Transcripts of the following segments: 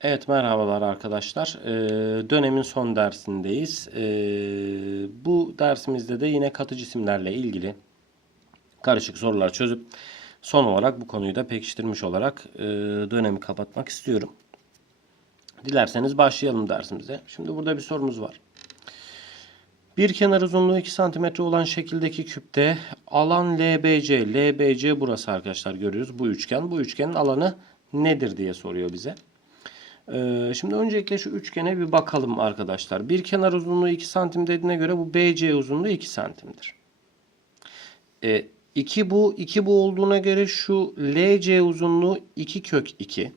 Evet merhabalar arkadaşlar. Ee, dönemin son dersindeyiz. Ee, bu dersimizde de yine katı cisimlerle ilgili karışık sorular çözüp son olarak bu konuyu da pekiştirmiş olarak e, dönemi kapatmak istiyorum. Dilerseniz başlayalım dersimize. Şimdi burada bir sorumuz var. Bir kenar uzunluğu 2 cm olan şekildeki küpte alan LBC, LBC burası arkadaşlar görüyoruz bu üçgen. Bu üçgenin alanı nedir diye soruyor bize. Ee, şimdi öncelikle şu üçgene bir bakalım arkadaşlar. Bir kenar uzunluğu 2 santim dediğine göre bu BC uzunluğu 2 santimdir. Ee, 2 bu, 2 bu olduğuna göre şu LC uzunluğu 2 kök 2.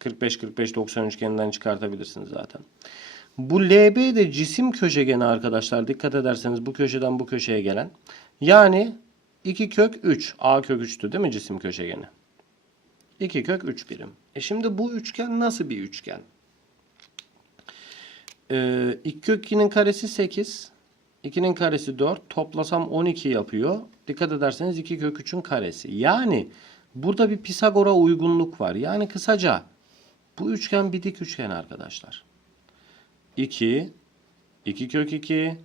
45-45-90 üçgeninden çıkartabilirsiniz zaten. Bu LB de cisim köşegeni arkadaşlar. Dikkat ederseniz bu köşeden bu köşeye gelen. Yani 2 kök 3. A kök 3'tü değil mi cisim köşegeni? 2 kök 3 birim. E şimdi bu üçgen nasıl bir üçgen? Ee, 2 kök 2'nin karesi 8. 2'nin karesi 4. Toplasam 12 yapıyor. Dikkat ederseniz 2 kök 3'ün karesi. Yani burada bir Pisagor'a uygunluk var. Yani kısaca bu üçgen bir dik üçgen arkadaşlar. 2, 2 kök 2,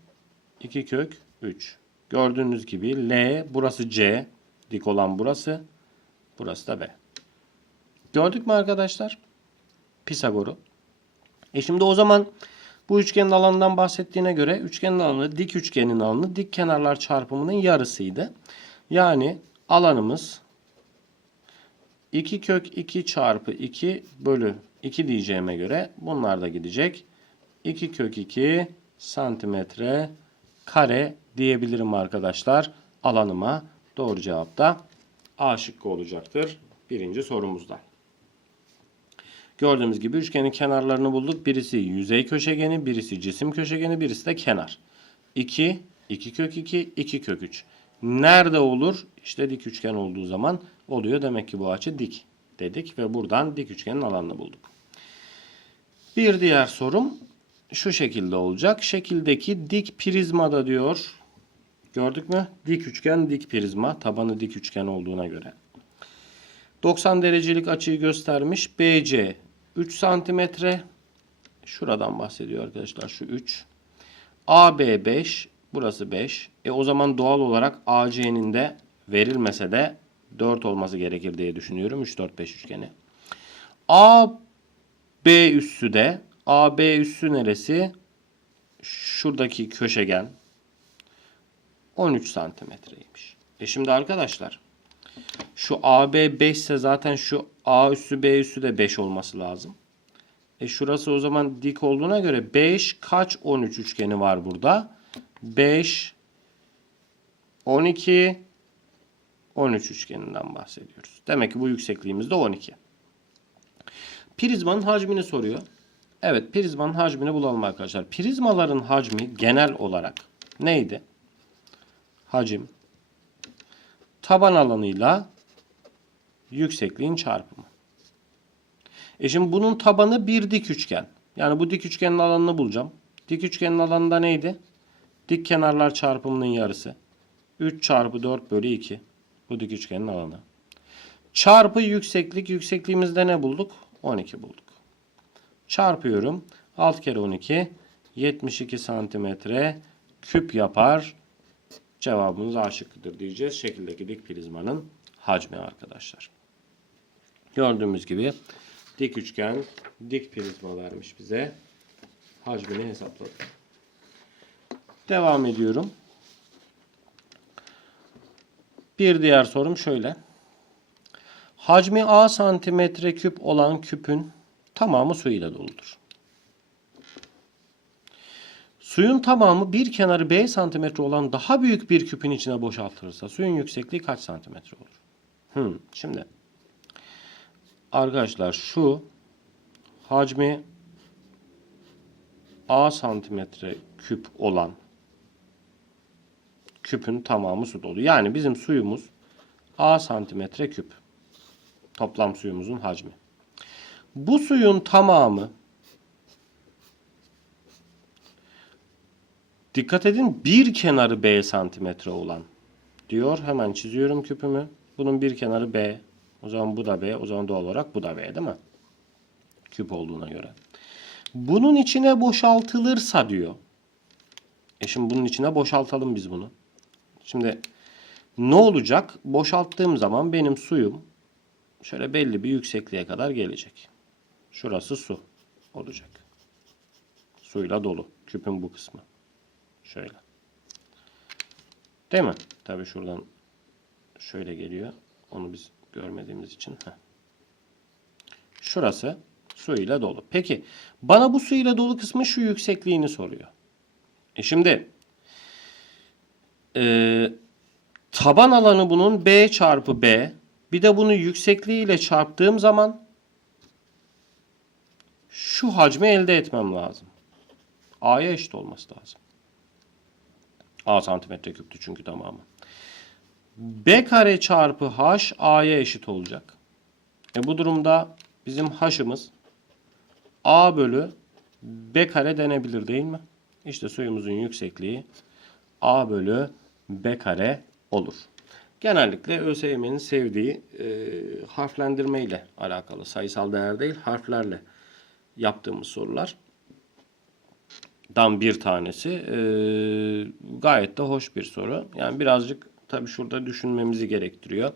2 kök 3. Gördüğünüz gibi L, burası C, dik olan burası, burası da B. Gördük mü arkadaşlar? Pisagor'u. E şimdi o zaman bu üçgenin alanından bahsettiğine göre üçgenin alanı dik üçgenin alanı dik kenarlar çarpımının yarısıydı. Yani alanımız 2 kök 2 çarpı 2 bölü 2 diyeceğime göre bunlar da gidecek. 2 kök 2 santimetre kare diyebilirim arkadaşlar. Alanıma doğru cevap da A şıkkı olacaktır. Birinci sorumuzda. Gördüğümüz gibi üçgenin kenarlarını bulduk. Birisi yüzey köşegeni, birisi cisim köşegeni, birisi de kenar. 2, 2 kök 2, 2 kök 3. Nerede olur? İşte dik üçgen olduğu zaman oluyor. Demek ki bu açı dik dedik ve buradan dik üçgenin alanını bulduk. Bir diğer sorum şu şekilde olacak. Şekildeki dik prizmada diyor. Gördük mü? Dik üçgen, dik prizma. Tabanı dik üçgen olduğuna göre. 90 derecelik açıyı göstermiş. BC 3 santimetre. Şuradan bahsediyor arkadaşlar. Şu 3. AB 5. Burası 5. E o zaman doğal olarak AC'nin de verilmese de 4 olması gerekir diye düşünüyorum. 3, 4, 5 üçgeni. AB üssü de AB üssü neresi? Şuradaki köşegen 13 santimetreymiş. E şimdi arkadaşlar şu AB 5 ise zaten şu A üssü B üssü de 5 olması lazım. E şurası o zaman dik olduğuna göre 5 kaç 13 üçgeni var burada? 5 12 13 üçgeninden bahsediyoruz. Demek ki bu yüksekliğimiz de 12. Prizmanın hacmini soruyor. Evet prizmanın hacmini bulalım arkadaşlar. Prizmaların hacmi genel olarak neydi? Hacim taban alanıyla yüksekliğin çarpımı. E şimdi bunun tabanı bir dik üçgen. Yani bu dik üçgenin alanını bulacağım. Dik üçgenin alanında neydi? Dik kenarlar çarpımının yarısı. 3 çarpı 4 bölü 2. Bu dik üçgenin alanı. Çarpı yükseklik. Yüksekliğimizde ne bulduk? 12 bulduk. Çarpıyorum. 6 kere 12. 72 santimetre küp yapar. Cevabımız A şıkkıdır diyeceğiz. Şekildeki dik prizmanın hacmi arkadaşlar. Gördüğümüz gibi dik üçgen, dik prizma vermiş bize. Hacmini hesapladık. Devam ediyorum. Bir diğer sorum şöyle. Hacmi A santimetre küp olan küpün tamamı su ile doludur. Suyun tamamı bir kenarı B santimetre olan daha büyük bir küpün içine boşaltılırsa suyun yüksekliği kaç santimetre olur? Hmm, şimdi arkadaşlar şu hacmi A santimetre küp olan küpün tamamı su dolu. Yani bizim suyumuz A santimetre küp. Toplam suyumuzun hacmi. Bu suyun tamamı Dikkat edin bir kenarı B santimetre olan diyor. Hemen çiziyorum küpümü. Bunun bir kenarı B. O zaman bu da B. O zaman doğal olarak bu da B değil mi? Küp olduğuna göre. Bunun içine boşaltılırsa diyor. E şimdi bunun içine boşaltalım biz bunu. Şimdi ne olacak? Boşalttığım zaman benim suyum şöyle belli bir yüksekliğe kadar gelecek. Şurası su olacak. Suyla dolu. Küpün bu kısmı. Şöyle. Değil mi? Tabii şuradan şöyle geliyor. Onu biz görmediğimiz için. Heh. Şurası su ile dolu. Peki bana bu su ile dolu kısmı şu yüksekliğini soruyor. E şimdi e, taban alanı bunun B çarpı B. Bir de bunu yüksekliğiyle çarptığım zaman şu hacmi elde etmem lazım. A'ya eşit olması lazım. A santimetre küptü çünkü tamamı. B kare çarpı H A'ya eşit olacak. E bu durumda bizim H'ımız A bölü B kare denebilir değil mi? İşte suyumuzun yüksekliği A bölü B kare olur. Genellikle ÖSYM'nin sevdiği e, harflendirme ile alakalı sayısal değer değil harflerle yaptığımız sorular dan bir tanesi. E, gayet de hoş bir soru. Yani birazcık tabii şurada düşünmemizi gerektiriyor.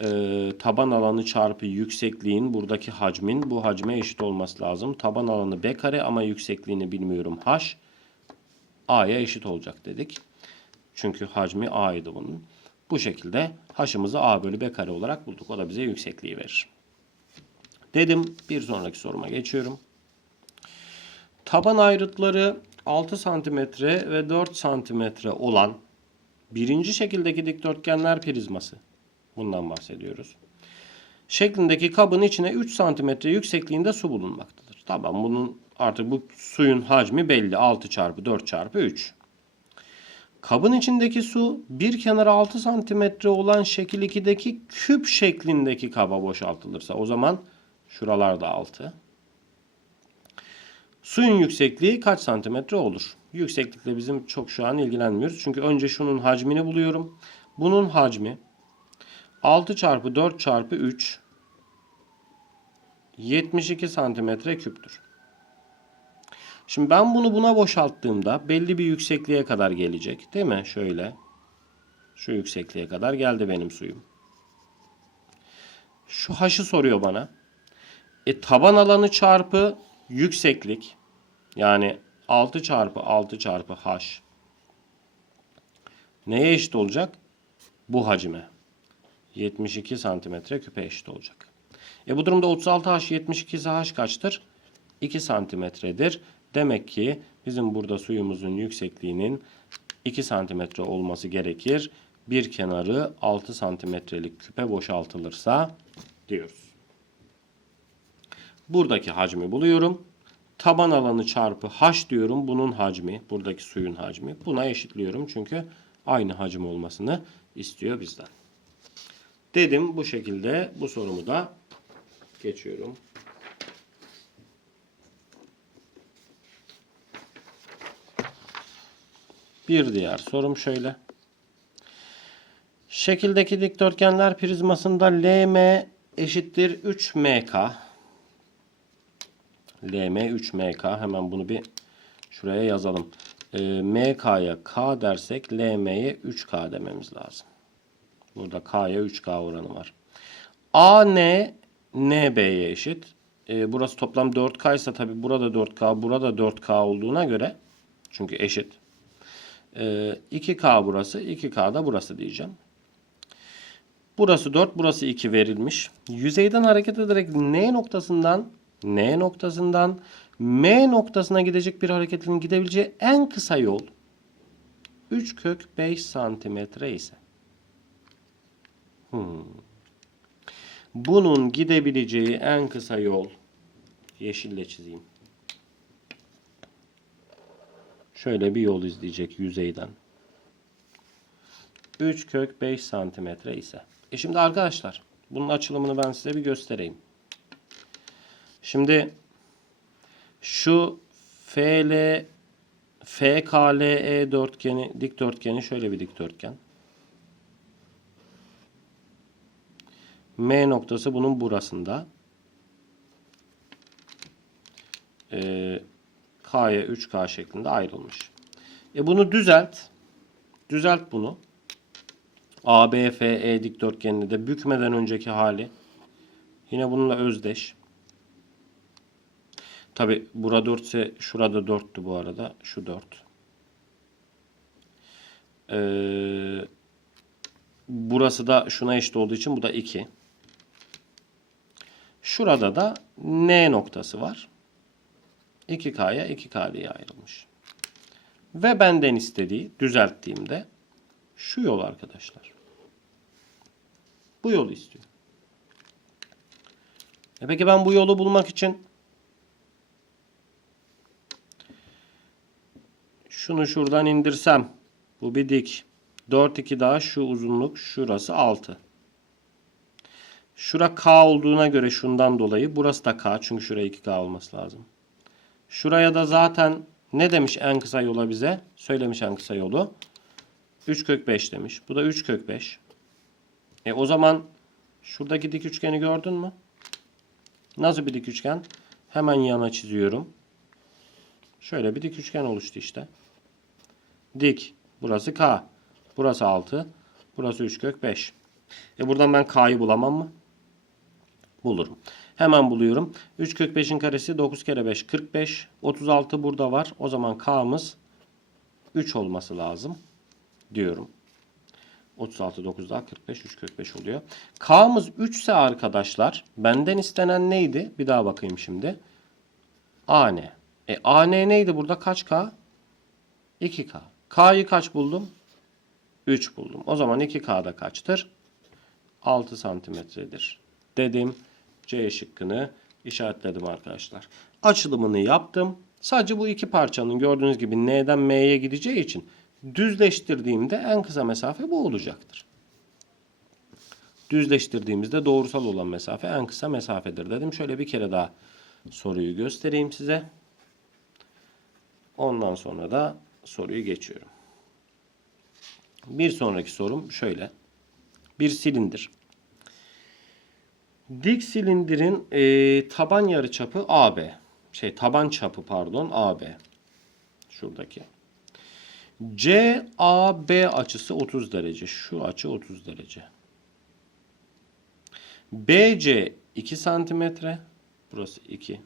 E, taban alanı çarpı yüksekliğin buradaki hacmin bu hacme eşit olması lazım. Taban alanı b kare ama yüksekliğini bilmiyorum h. a'ya eşit olacak dedik. Çünkü hacmi a'ydı bunun. Bu şekilde h'ımızı a bölü b kare olarak bulduk. O da bize yüksekliği verir. Dedim. Bir sonraki soruma geçiyorum. Taban ayrıtları 6 cm ve 4 cm olan birinci şekildeki dikdörtgenler prizması. Bundan bahsediyoruz. Şeklindeki kabın içine 3 cm yüksekliğinde su bulunmaktadır. Tamam bunun artık bu suyun hacmi belli. 6 çarpı 4 çarpı 3. Kabın içindeki su bir kenarı 6 cm olan şekil 2'deki küp şeklindeki kaba boşaltılırsa o zaman şuralarda 6. Suyun yüksekliği kaç santimetre olur? Yükseklikle bizim çok şu an ilgilenmiyoruz. Çünkü önce şunun hacmini buluyorum. Bunun hacmi 6 çarpı 4 çarpı 3 72 santimetre küptür. Şimdi ben bunu buna boşalttığımda belli bir yüksekliğe kadar gelecek. Değil mi? Şöyle. Şu yüksekliğe kadar geldi benim suyum. Şu haşı soruyor bana. E taban alanı çarpı yükseklik yani 6 çarpı 6 çarpı h neye eşit olacak? Bu hacime. 72 santimetre küpe eşit olacak. E bu durumda 36h 72 ise h kaçtır? 2 santimetredir. Demek ki bizim burada suyumuzun yüksekliğinin 2 santimetre olması gerekir. Bir kenarı 6 santimetrelik küpe boşaltılırsa diyoruz. Buradaki hacmi buluyorum taban alanı çarpı h diyorum. Bunun hacmi, buradaki suyun hacmi. Buna eşitliyorum çünkü aynı hacim olmasını istiyor bizden. Dedim bu şekilde bu sorumu da geçiyorum. Bir diğer sorum şöyle. Şekildeki dikdörtgenler prizmasında LM eşittir 3MK LM3MK hemen bunu bir şuraya yazalım. Ee, e, MK'ya K dersek LM'ye 3K dememiz lazım. Burada K'ya 3K oranı var. AN NB'ye eşit. E, burası toplam 4K ise tabi burada 4K burada 4K olduğuna göre çünkü eşit. Ee, e, 2K burası 2K da burası diyeceğim. Burası 4 burası 2 verilmiş. Yüzeyden hareket ederek N noktasından N noktasından M noktasına gidecek bir hareketin gidebileceği en kısa yol 3 kök 5 santimetre ise hmm. bunun gidebileceği en kısa yol yeşille çizeyim. Şöyle bir yol izleyecek yüzeyden. 3 kök 5 santimetre ise. E şimdi arkadaşlar bunun açılımını ben size bir göstereyim. Şimdi şu FL FKLE dörtgeni dikdörtgeni şöyle bir dikdörtgen. M noktası bunun burasında. e, K'ya 3K şeklinde ayrılmış. E bunu düzelt. Düzelt bunu. ABFE dikdörtgenini de bükmeden önceki hali. Yine bununla özdeş. Tabi burada 4 ise şurada 4'tü bu arada. Şu 4. Ee, burası da şuna eşit olduğu için bu da 2. Şurada da N noktası var. 2K'ya 2K diye ayrılmış. Ve benden istediği düzelttiğimde şu yol arkadaşlar. Bu yolu istiyor. E peki ben bu yolu bulmak için şunu şuradan indirsem bu bir dik. 4 2 daha şu uzunluk şurası 6. Şura K olduğuna göre şundan dolayı burası da K çünkü şuraya 2K olması lazım. Şuraya da zaten ne demiş en kısa yola bize? Söylemiş en kısa yolu. 3 kök 5 demiş. Bu da 3 kök 5. E o zaman şuradaki dik üçgeni gördün mü? Nasıl bir dik üçgen? Hemen yana çiziyorum. Şöyle bir dik üçgen oluştu işte. Dik. Burası K. Burası 6. Burası 3 kök 5. E buradan ben K'yı bulamam mı? Bulurum. Hemen buluyorum. 3 kök 5'in karesi 9 kere 5 45. 36 burada var. O zaman K'mız 3 olması lazım. Diyorum. 36 9 daha 45 3 kök 5 oluyor. K'mız 3 ise arkadaşlar benden istenen neydi? Bir daha bakayım şimdi. AN. E AN neydi burada? Kaç K? 2K. K'yı kaç buldum? 3 buldum. O zaman 2K'da kaçtır? 6 santimetredir. Dedim. C şıkkını işaretledim arkadaşlar. Açılımını yaptım. Sadece bu iki parçanın gördüğünüz gibi N'den M'ye gideceği için düzleştirdiğimde en kısa mesafe bu olacaktır. Düzleştirdiğimizde doğrusal olan mesafe en kısa mesafedir dedim. Şöyle bir kere daha soruyu göstereyim size. Ondan sonra da soruyu geçiyorum. Bir sonraki sorum şöyle. Bir silindir. Dik silindirin e, taban yarıçapı AB. Şey taban çapı pardon AB. Şuradaki. CAB açısı 30 derece. Şu açı 30 derece. BC 2 santimetre. Burası 2.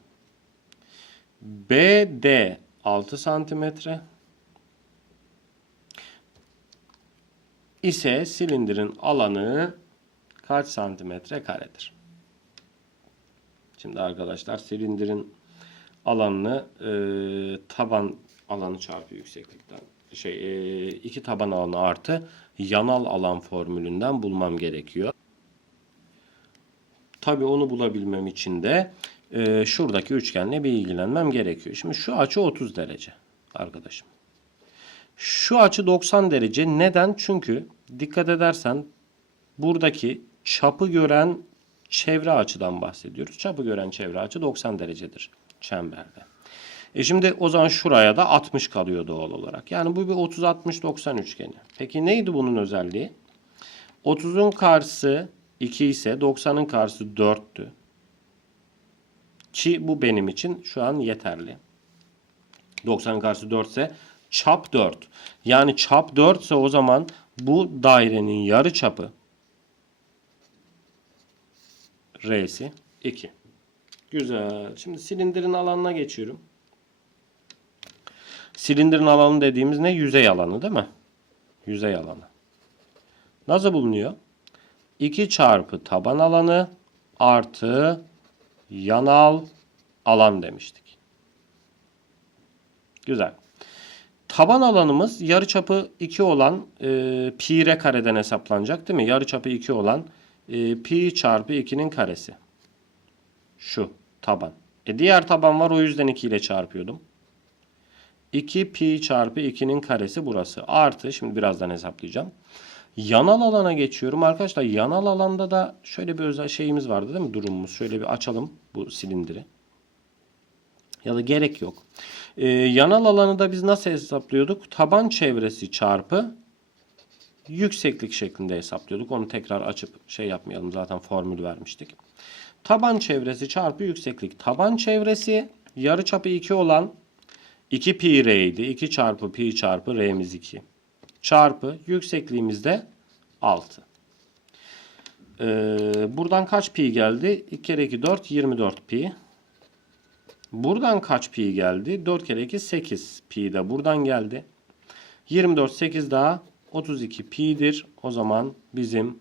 BD 6 santimetre. İse silindirin alanı kaç santimetre karedir? Şimdi arkadaşlar silindirin alanını e, taban alanı çarpı yükseklikten şey e, iki taban alanı artı yanal alan formülünden bulmam gerekiyor. Tabi onu bulabilmem için de e, şuradaki üçgenle bir ilgilenmem gerekiyor. Şimdi şu açı 30 derece arkadaşım. Şu açı 90 derece. Neden? Çünkü dikkat edersen buradaki çapı gören çevre açıdan bahsediyoruz. Çapı gören çevre açı 90 derecedir çemberde. E şimdi o zaman şuraya da 60 kalıyor doğal olarak. Yani bu bir 30-60-90 üçgeni. Peki neydi bunun özelliği? 30'un karşısı 2 ise 90'ın karşısı 4'tü. Ki bu benim için şu an yeterli. 90'ın karşısı 4 ise çap 4. Yani çap 4 ise o zaman bu dairenin yarı çapı R'si 2. Güzel. Şimdi silindirin alanına geçiyorum. Silindirin alanı dediğimiz ne? Yüzey alanı değil mi? Yüzey alanı. Nasıl bulunuyor? 2 çarpı taban alanı artı yanal alan demiştik. Güzel. Taban alanımız yarıçapı 2 olan e, pi r kareden hesaplanacak değil mi? Yarıçapı 2 olan e, pi çarpı 2'nin karesi. Şu taban. E diğer taban var o yüzden 2 ile çarpıyordum. 2 pi çarpı 2'nin karesi burası. Artı şimdi birazdan hesaplayacağım. Yanal alana geçiyorum arkadaşlar. Yanal alanda da şöyle bir özel şeyimiz vardı değil mi? Durumumuz. Şöyle bir açalım bu silindiri. Ya da gerek yok. Ee, yanal alanı da biz nasıl hesaplıyorduk? Taban çevresi çarpı yükseklik şeklinde hesaplıyorduk. Onu tekrar açıp şey yapmayalım. Zaten formül vermiştik. Taban çevresi çarpı yükseklik. Taban çevresi yarıçapı 2 olan 2 pi r idi. 2 çarpı pi çarpı r'miz 2. Çarpı yüksekliğimiz de 6. Ee, buradan kaç pi geldi? 2 kere 2 4 24 pi. Buradan kaç pi geldi? 4 kere 2 8 pi de buradan geldi. 24 8 daha 32 pi'dir. O zaman bizim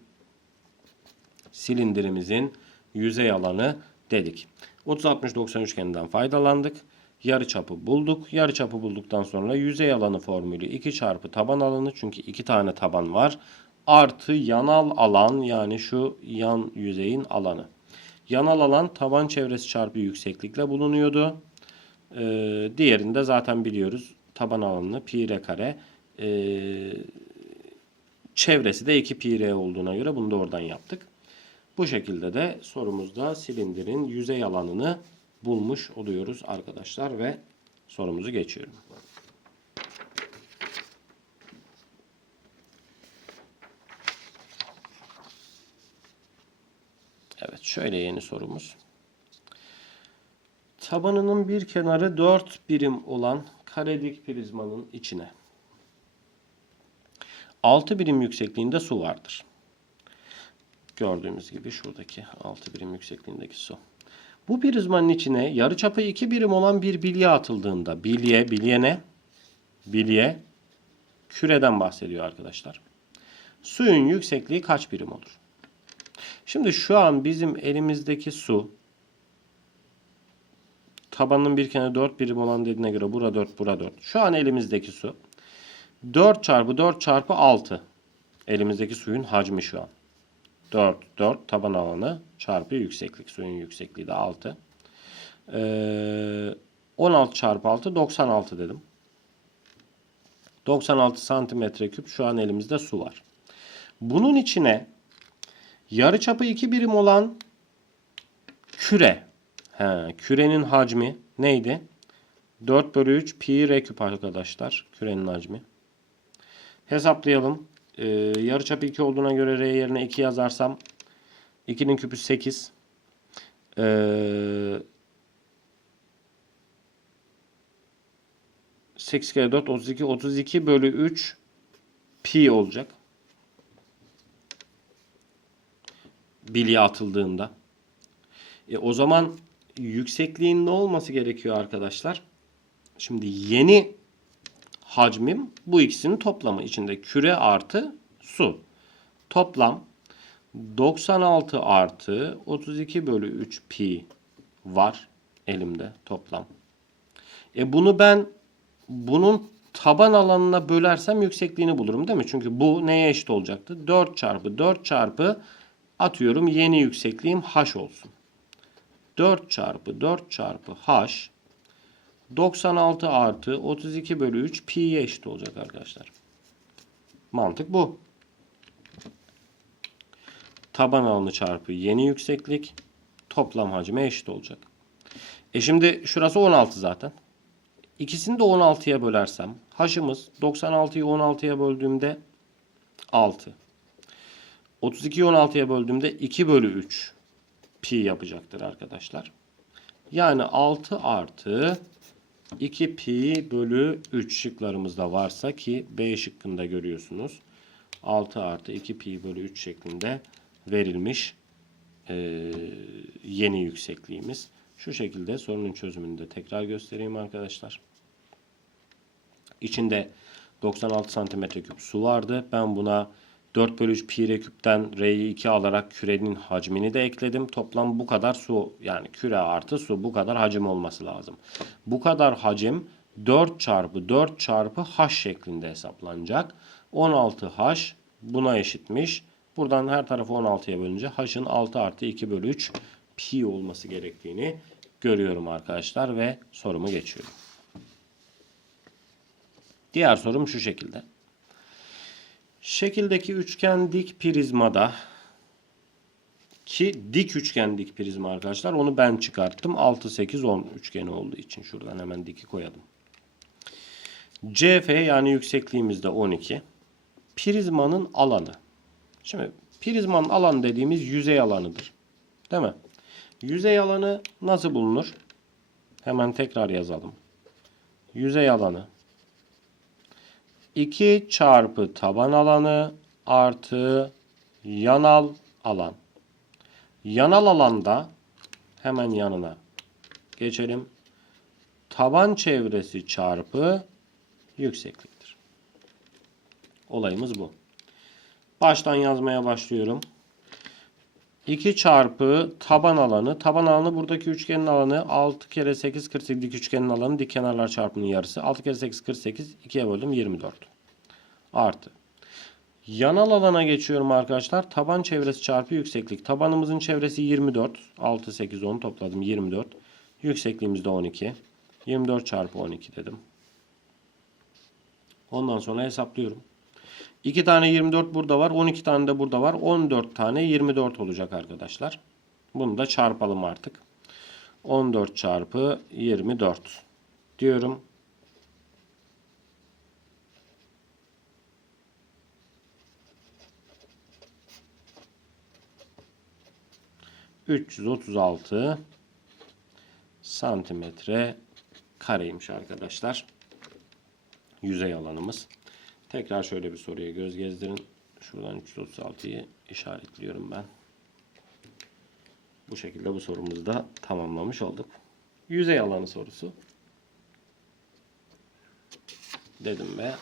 silindirimizin yüzey alanı dedik. 30 60 90 üçgeninden faydalandık. Yarıçapı bulduk. Yarıçapı bulduktan sonra yüzey alanı formülü 2 çarpı taban alanı çünkü 2 tane taban var. Artı yanal alan yani şu yan yüzeyin alanı. Yanal alan taban çevresi çarpı yükseklikle bulunuyordu. Ee, diğerini de zaten biliyoruz. Taban alanını pi r kare. Ee, çevresi de 2 pi r olduğuna göre bunu da oradan yaptık. Bu şekilde de sorumuzda silindirin yüzey alanını bulmuş oluyoruz arkadaşlar ve sorumuzu geçiyorum. Evet şöyle yeni sorumuz. Tabanının bir kenarı 4 birim olan karedik prizmanın içine 6 birim yüksekliğinde su vardır. Gördüğümüz gibi şuradaki 6 birim yüksekliğindeki su. Bu prizmanın içine yarıçapı 2 birim olan bir bilye atıldığında bilye, bilye ne? Bilye küreden bahsediyor arkadaşlar. Suyun yüksekliği kaç birim olur? Şimdi şu an bizim elimizdeki su tabanının bir kenarı 4 birim olan dediğine göre bura 4, bura 4. Şu an elimizdeki su 4 çarpı 4 çarpı 6. Elimizdeki suyun hacmi şu an. 4, 4 taban alanı çarpı yükseklik. Suyun yüksekliği de 6. Ee, 16 çarpı 6 96 dedim. 96 santimetre küp şu an elimizde su var. Bunun içine yarıçapı 2 birim olan küre. He, kürenin hacmi neydi? 4 bölü 3 pi r küp arkadaşlar. Kürenin hacmi. Hesaplayalım. Ee, yarıçapı 2 olduğuna göre r yerine 2 yazarsam 2'nin küpü 8. Ee, 8 kere 4 32 32 bölü 3 pi olacak. Bilye atıldığında. E, o zaman yüksekliğin ne olması gerekiyor arkadaşlar? Şimdi yeni hacmim bu ikisinin toplamı içinde küre artı su. Toplam 96 artı 32 bölü 3 pi var elimde toplam. E bunu ben bunun taban alanına bölersem yüksekliğini bulurum değil mi? Çünkü bu neye eşit olacaktı? 4 çarpı 4 çarpı atıyorum yeni yüksekliğim h olsun. 4 çarpı 4 çarpı h 96 artı 32 bölü 3 pi'ye eşit olacak arkadaşlar. Mantık bu. Taban alanı çarpı yeni yükseklik toplam hacme eşit olacak. E şimdi şurası 16 zaten. İkisini de 16'ya bölersem h'ımız 96'yı 16'ya böldüğümde 6. 32'yi 16'ya böldüğümde 2 bölü 3 pi yapacaktır arkadaşlar. Yani 6 artı 2 pi bölü 3 şıklarımızda varsa ki B şıkkında görüyorsunuz. 6 artı 2 pi bölü 3 şeklinde verilmiş e, yeni yüksekliğimiz. Şu şekilde sorunun çözümünü de tekrar göstereyim arkadaşlar. İçinde 96 santimetre küp su vardı. Ben buna 4 bölü 3 pi r küpten r'yi 2 alarak kürenin hacmini de ekledim. Toplam bu kadar su yani küre artı su bu kadar hacim olması lazım. Bu kadar hacim 4 çarpı 4 çarpı h şeklinde hesaplanacak. 16h buna eşitmiş. Buradan her tarafı 16'ya bölünce h'ın 6 artı 2 bölü 3 pi olması gerektiğini görüyorum arkadaşlar ve sorumu geçiyorum. Diğer sorum şu şekilde. Şekildeki üçgen dik prizmada ki dik üçgen dik prizma arkadaşlar onu ben çıkarttım. 6 8 10 üçgeni olduğu için şuradan hemen diki koyalım. CF yani yüksekliğimiz de 12. Prizmanın alanı. Şimdi prizmanın alanı dediğimiz yüzey alanıdır. Değil mi? Yüzey alanı nasıl bulunur? Hemen tekrar yazalım. Yüzey alanı 2 çarpı taban alanı artı yanal alan. Yanal alanda hemen yanına geçelim. Taban çevresi çarpı yüksekliktir. Olayımız bu. Baştan yazmaya başlıyorum. 2 çarpı taban alanı. Taban alanı buradaki üçgenin alanı 6 kere 8 48 dik üçgenin alanı dik kenarlar çarpımının yarısı. 6 kere 8 48 2'ye böldüm 24. Artı. Yanal alana geçiyorum arkadaşlar. Taban çevresi çarpı yükseklik. Tabanımızın çevresi 24. 6 8 10 topladım 24. Yüksekliğimiz de 12. 24 çarpı 12 dedim. Ondan sonra hesaplıyorum. 2 tane 24 burada var. 12 tane de burada var. 14 tane 24 olacak arkadaşlar. Bunu da çarpalım artık. 14 çarpı 24 diyorum. ...336 santimetre kareymiş arkadaşlar. Yüzey alanımız. Tekrar şöyle bir soruya göz gezdirin. Şuradan 336'yı işaretliyorum ben. Bu şekilde bu sorumuzu da tamamlamış olduk. Yüzey alanı sorusu. Dedim ve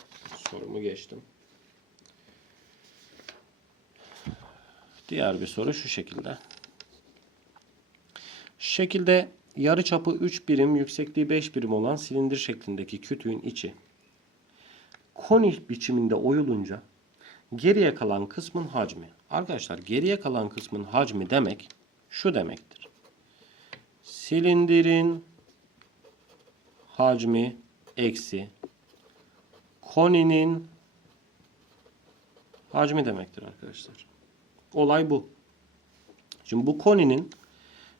sorumu geçtim. Diğer bir soru şu şekilde. Şekilde yarıçapı 3 birim, yüksekliği 5 birim olan silindir şeklindeki kütüğün içi konik biçiminde oyulunca geriye kalan kısmın hacmi. Arkadaşlar geriye kalan kısmın hacmi demek şu demektir. Silindirin hacmi eksi koninin hacmi demektir arkadaşlar. Olay bu. Şimdi bu koninin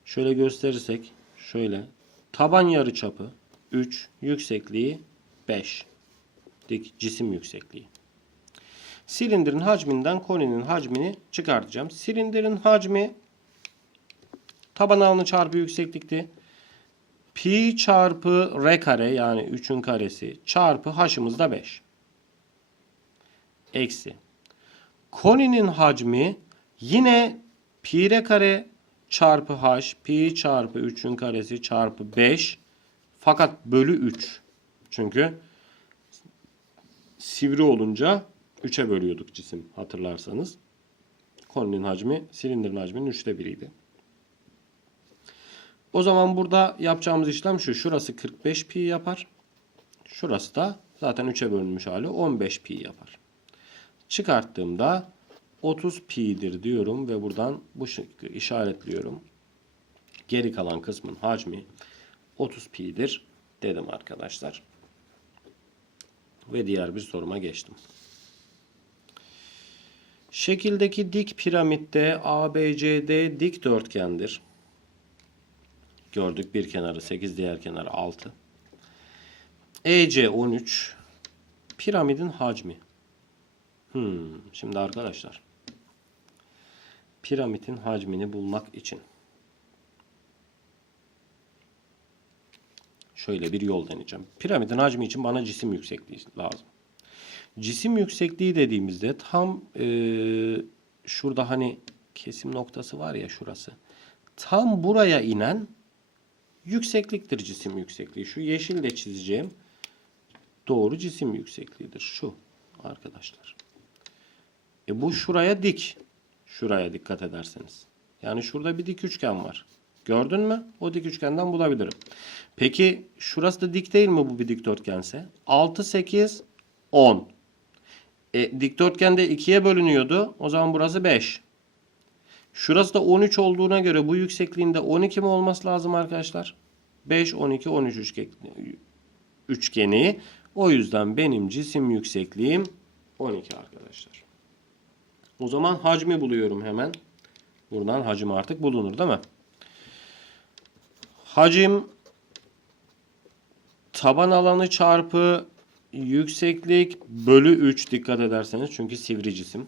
şöyle gösterirsek şöyle taban yarıçapı 3, yüksekliği 5 dik cisim yüksekliği. Silindirin hacminden koninin hacmini çıkartacağım. Silindirin hacmi taban alanı çarpı yükseklikti. Pi çarpı r kare yani 3'ün karesi çarpı h'ımız da 5. Eksi. Koninin hacmi yine pi r kare çarpı h pi çarpı 3'ün karesi çarpı 5 fakat bölü 3. Çünkü sivri olunca 3'e bölüyorduk cisim hatırlarsanız. Koninin hacmi silindirin hacminin 3'te 1'iydi. O zaman burada yapacağımız işlem şu. Şurası 45 pi yapar. Şurası da zaten 3'e bölünmüş hali 15 pi yapar. Çıkarttığımda 30 pi'dir diyorum ve buradan bu şekilde işaretliyorum. Geri kalan kısmın hacmi 30 pi'dir dedim arkadaşlar. Ve diğer bir soruma geçtim. Şekildeki dik piramitte ABCD dikdörtgendir. Gördük bir kenarı 8 diğer kenarı 6. EC 13 piramidin hacmi. Hmm, şimdi arkadaşlar piramidin hacmini bulmak için şöyle bir yol deneyeceğim. Piramidin hacmi için bana cisim yüksekliği lazım. Cisim yüksekliği dediğimizde tam e, şurada hani kesim noktası var ya şurası. Tam buraya inen yüksekliktir cisim yüksekliği. Şu yeşille çizeceğim doğru cisim yüksekliğidir. Şu arkadaşlar. E bu şuraya dik. Şuraya dikkat ederseniz. Yani şurada bir dik üçgen var. Gördün mü? O dik üçgenden bulabilirim. Peki şurası da dik değil mi bu bir dikdörtgense? 6, 8, 10. E, dikdörtgende 2'ye bölünüyordu. O zaman burası 5. Şurası da 13 olduğuna göre bu yüksekliğinde 12 mi olması lazım arkadaşlar? 5, 12, 13 üçgeni. O yüzden benim cisim yüksekliğim 12 arkadaşlar. O zaman hacmi buluyorum hemen. Buradan hacim artık bulunur değil mi? Hacim taban alanı çarpı yükseklik bölü 3 dikkat ederseniz. Çünkü sivri cisim.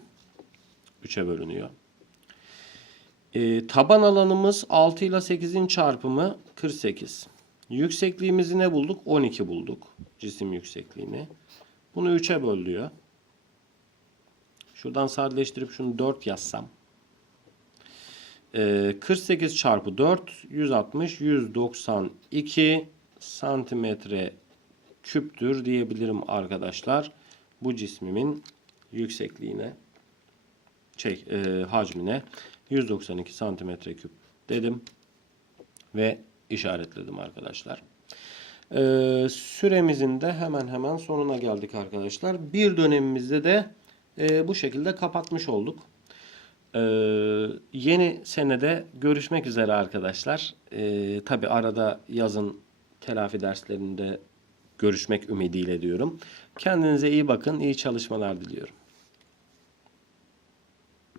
3'e bölünüyor. E, taban alanımız 6 ile 8'in çarpımı 48. Yüksekliğimizi ne bulduk? 12 bulduk. Cisim yüksekliğini. Bunu 3'e böl diyor. Şuradan sadeleştirip şunu 4 yazsam. Ee, 48 çarpı 4 160 192 santimetre küptür diyebilirim arkadaşlar. Bu cismimin yüksekliğine şey e, hacmine 192 santimetre küp dedim ve işaretledim arkadaşlar. Ee, süremizin de hemen hemen sonuna geldik arkadaşlar. Bir dönemimizde de e, bu şekilde kapatmış olduk. Ee, yeni senede görüşmek üzere arkadaşlar. Ee, Tabi arada yazın telafi derslerinde görüşmek ümidiyle diyorum. Kendinize iyi bakın, iyi çalışmalar diliyorum.